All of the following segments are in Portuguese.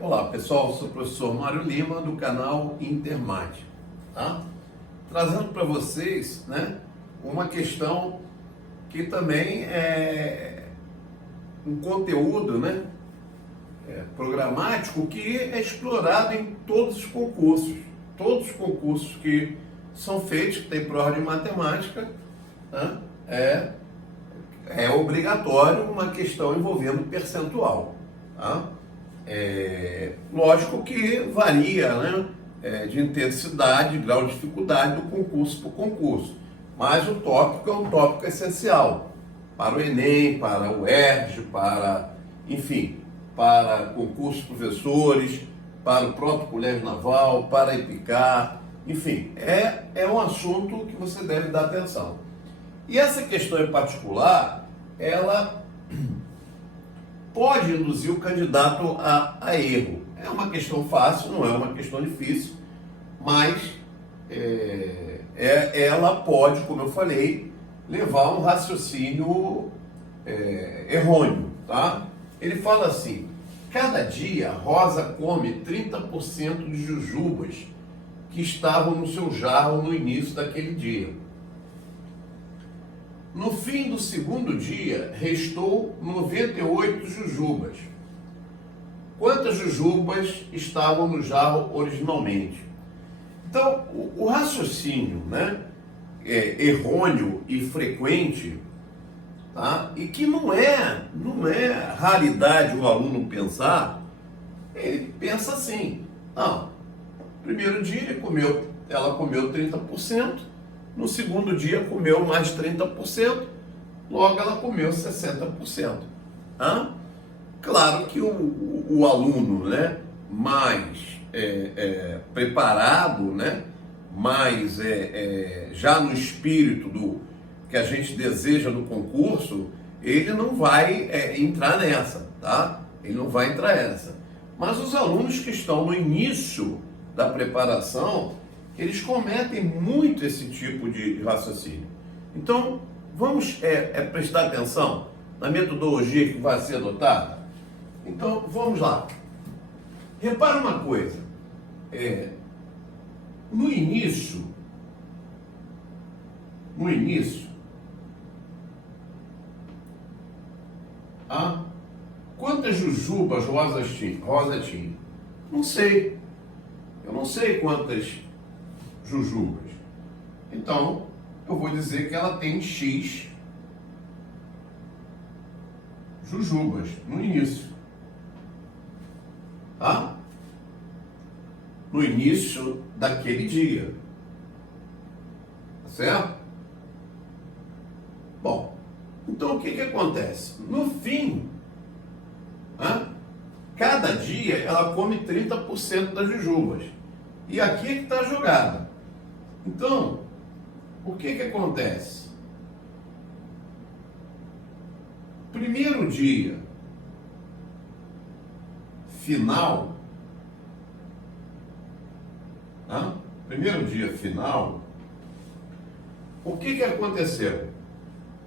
Olá pessoal, sou o professor Mário Lima do canal Intermate, tá? Trazendo para vocês, uma questão que também é um conteúdo, programático que é explorado em todos os concursos que são feitos, que tem prova de matemática, é obrigatório uma questão envolvendo percentual, tá? Lógico que varia, de intensidade, grau de dificuldade do concurso para o concurso, mas o tópico é um tópico essencial para o Enem, para o ERJ, para concursos de professores, para o próprio Colégio Naval, para a EPICAR, enfim, é um assunto que você deve dar atenção. E essa questão em particular, ela pode induzir o candidato a erro. É uma questão fácil, não é uma questão difícil, mas ela pode, como eu falei, levar a um raciocínio errôneo, tá? Ele fala assim: cada dia Rosa come 30% de jujubas que estavam no seu jarro no início daquele dia. No fim do segundo dia, restou 98 jujubas. Quantas jujubas estavam no jarro originalmente? Então, o raciocínio, errôneo e frequente, tá? E que não é raridade o aluno pensar, ele pensa assim: não, primeiro dia ela comeu 30%, no segundo dia comeu mais 30%, logo ela comeu 60%. Claro que o aluno, mais preparado, mais já no espírito do que a gente deseja no concurso, ele não vai entrar nessa, tá? Ele não vai entrar nessa. Mas os alunos que estão no início da preparação, eles cometem muito esse tipo de raciocínio. Então, vamos prestar atenção na metodologia que vai ser adotada? Então, vamos lá. Repara uma coisa. No início, quantas jujubas Rosa tinha? Não sei. Eu não sei quantas jujubas. Então, eu vou dizer que ela tem X jujubas no início. Tá? No início daquele dia. Tá certo? Bom, então o que acontece? No fim, cada dia ela come 30% das jujubas. E aqui é que está a jogada. Então, o que acontece? Primeiro dia final, o que aconteceu?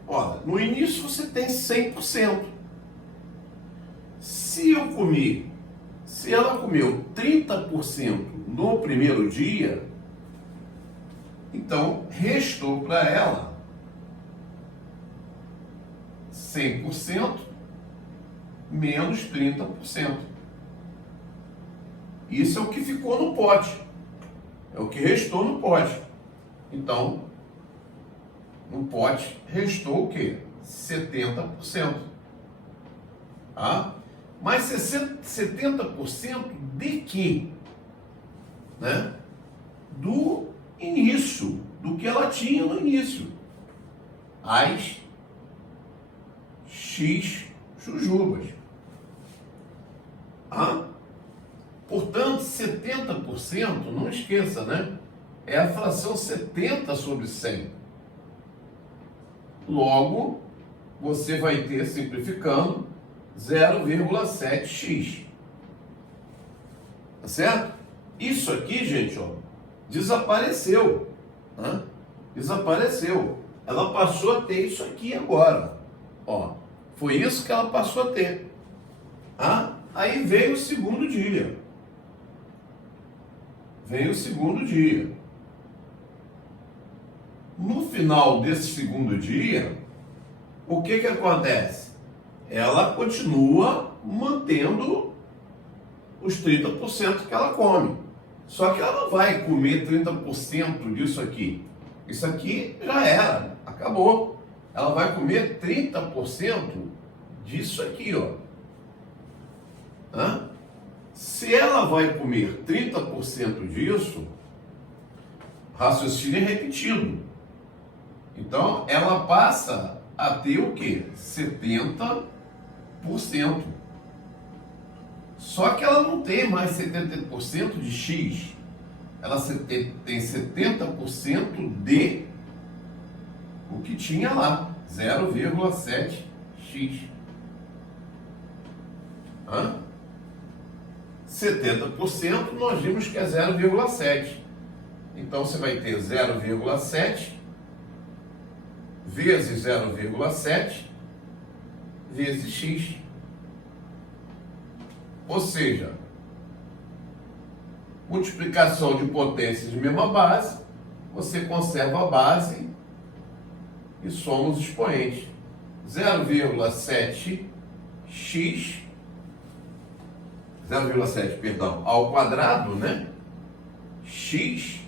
Olha, no início você tem 100%. Se ela comeu 30% no primeiro dia, então restou para ela 100% menos 30%. Isso é o que ficou no pote. É o que restou no pote. Então, no pote restou o quê? 70%. Mas 70% de quê? Do início, do que ela tinha no início. As X jujubas. Portanto, 70%, não esqueça, é a fração 70 sobre 100. Logo, você vai ter, simplificando, 0,7x. Tá certo? Isso aqui, gente, desapareceu. Desapareceu. Ela passou a ter isso aqui agora. Foi isso que ela passou a ter. Aí veio o segundo dia. Veio o segundo dia. No final desse segundo dia, o que acontece? Ela continua mantendo os 30% que ela come. Só que ela não vai comer 30% disso aqui. Isso aqui já era, acabou. Ela vai comer 30% disso aqui, ó. Hã? Se ela vai comer 30% disso, raciocínio é repetido. Então, ela passa a ter o quê? 70%. Só que ela não tem mais 70% de X. Ela tem 70% de o que tinha lá, 0,7x. 70% nós vimos que é 0,7. Então você vai ter 0,7 vezes 0,7 vezes x. Ou seja, multiplicação de potências de mesma base, você conserva a base e soma os expoentes. 0,7x, 0,7, perdão, ao quadrado, né? X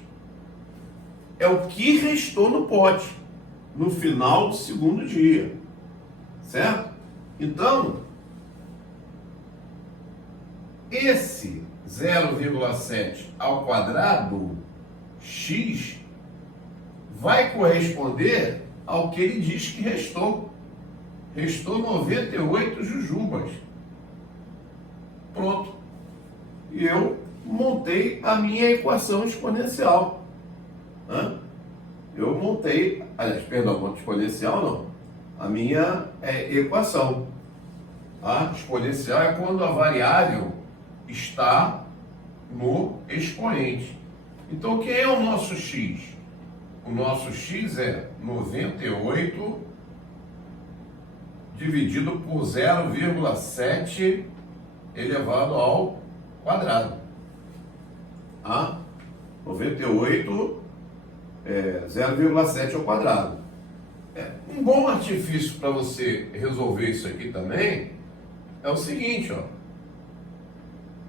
é o que restou no pote no final do segundo dia, certo? Então, esse 0,7 ao quadrado x vai corresponder ao que ele diz que restou. Restou 98 jujubas. Pronto. E eu montei a minha equação exponencial. Eu montei, aliás, perdão, exponencial não. A minha equação. A exponencial é quando a variável está no expoente. Então, quem é o nosso x? O nosso x é 98 dividido por 0,7 elevado ao quadrado. 98 0,7 ao quadrado. Um bom artifício para você resolver isso aqui também é o seguinte, ó.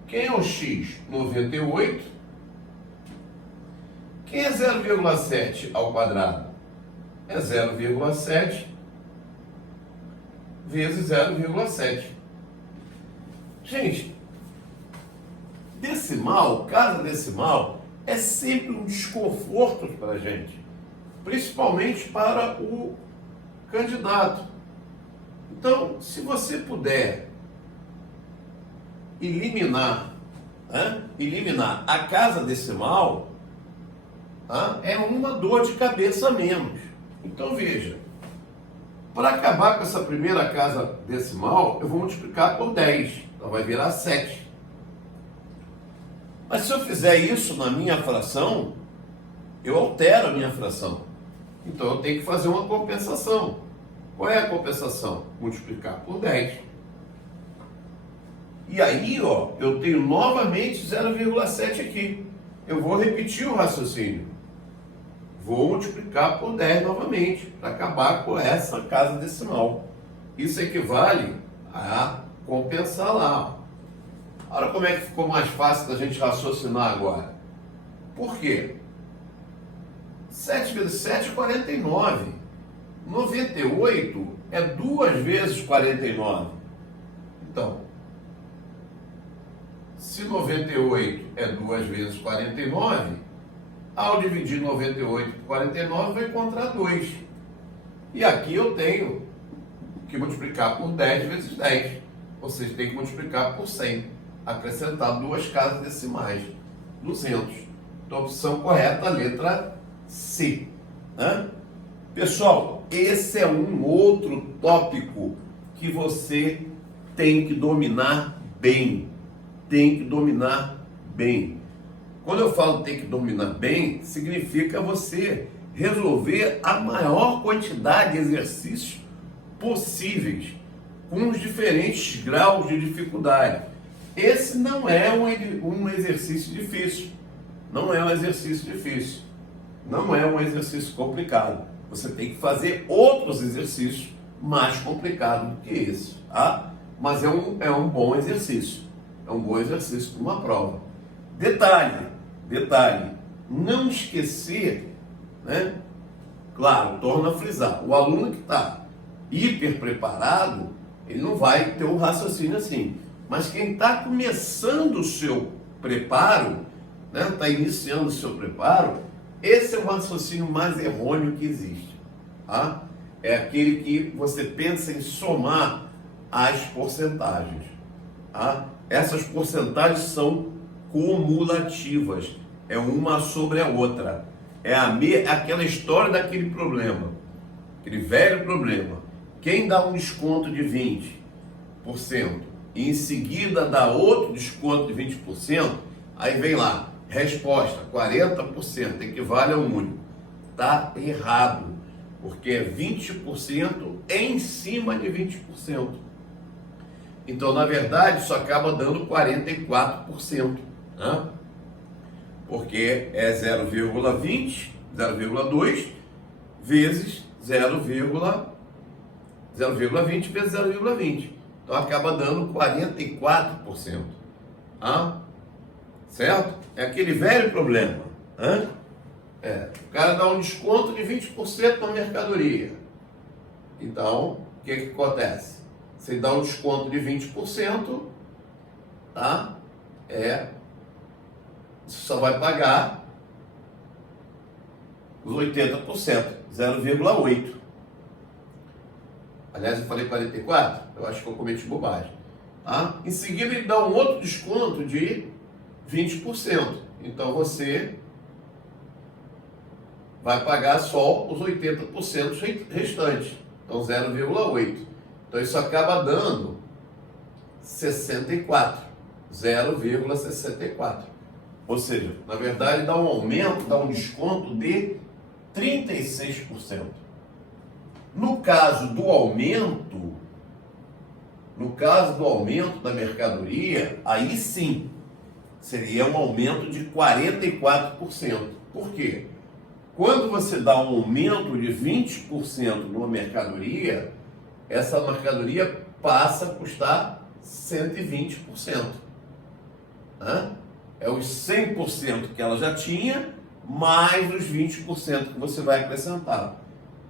Quem é o x? 98. Quem é 0,7 ao quadrado? É 0,7 vezes 0,7. Gente, decimal, casa decimal, é sempre um desconforto para a gente, principalmente para o candidato. Então, se você puder eliminar a casa decimal, é uma dor de cabeça a menos. Então, veja, para acabar com essa primeira casa decimal, eu vou multiplicar por 10, então vai virar 7. Mas se eu fizer isso na minha fração, eu altero a minha fração. Então eu tenho que fazer uma compensação. Qual é a compensação? Multiplicar por 10. E aí, ó, eu tenho novamente 0,7 aqui. Eu vou repetir o raciocínio. Vou multiplicar por 10 novamente, para acabar com essa casa decimal. Isso equivale a compensar lá. Olha como é que ficou mais fácil da gente raciocinar agora. Por quê? 7 vezes 7 é 49. 98 é 2 vezes 49. Então, se 98 é 2 vezes 49, ao dividir 98 por 49, vai encontrar 2. E aqui eu tenho que multiplicar por 10 vezes 10. Ou seja, tem que multiplicar por 100. Acrescentar 2 casas decimais, 200. Então, a opção correta, a letra C. Pessoal, esse é um outro tópico que você tem que dominar bem. Tem que dominar bem. Quando eu falo tem que dominar bem, significa você resolver a maior quantidade de exercícios possíveis, com os diferentes graus de dificuldade. Esse não é um exercício difícil. Não é um exercício difícil. Não é um exercício complicado. Você tem que fazer outros exercícios mais complicados do que esse, tá? Mas é um bom exercício. É um bom exercício para uma prova. Detalhe, não esquecer, né? Claro, torna a frisar. O aluno que está hiper preparado, ele não vai ter um raciocínio assim. Mas quem está começando o seu preparo, né? Está iniciando o seu preparo, esse é o raciocínio mais errôneo que existe, tá? É aquele que você pensa em somar as porcentagens, tá? Essas porcentagens são cumulativas, é uma sobre a outra. É aquela história daquele problema, aquele velho problema. Quem dá um desconto de 20% e em seguida dá outro desconto de 20%, aí vem lá, resposta, 40% equivale a um único. Está errado, porque é 20% em cima de 20%. Então, na verdade, isso acaba dando 44%, né? Porque é 0,20, 0,2 vezes 0,20 vezes 0,20. Então, acaba dando 44%. Tá? Certo? É aquele velho problema. Né? O cara dá um desconto de 20% na mercadoria. Então, o que acontece? Você dá um desconto de 20%, tá? Você só vai pagar os 80%, 0,8. Aliás, eu falei 44? Eu acho que eu cometi bobagem. Tá? Em seguida, ele dá um outro desconto de 20%. Então, você vai pagar só os 80% restantes. Então, 0,8. Então, isso acaba dando 64. 0,64. Ou seja, na verdade, dá um aumento, dá um desconto de 36%. No caso do aumento da mercadoria, aí sim, seria um aumento de 44%. Por quê? Quando você dá um aumento de 20% numa mercadoria, essa mercadoria passa a custar 120%. É os 100% que ela já tinha, mais os 20% que você vai acrescentar.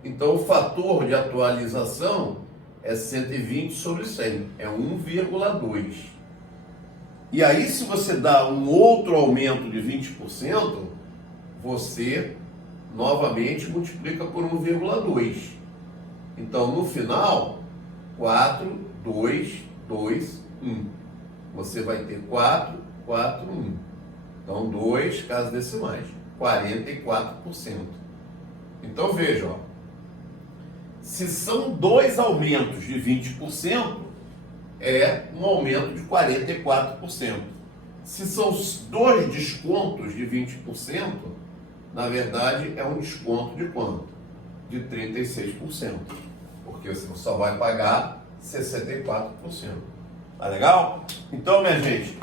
Então, o fator de atualização é 120 sobre 100, é 1,2. E aí, se você dá um outro aumento de 20%, você novamente multiplica por 1,2. Então, no final, 4, 2, 2, 1. Você vai ter 4, 4, 1. Então, 2 casas decimais, 44%. Então, veja, ó, se são dois aumentos de 20%, é um aumento de 44%. Se são dois descontos de 20%, na verdade, é um desconto de quanto? De 36%. Porque você só vai pagar 64%. Tá legal? Então, minha gente,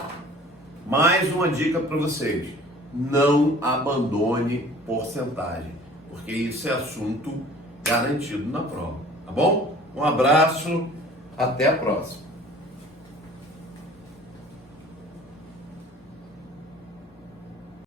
mais uma dica para vocês. Não abandone porcentagem, porque isso é assunto garantido na prova. Tá bom? Um abraço, até a próxima.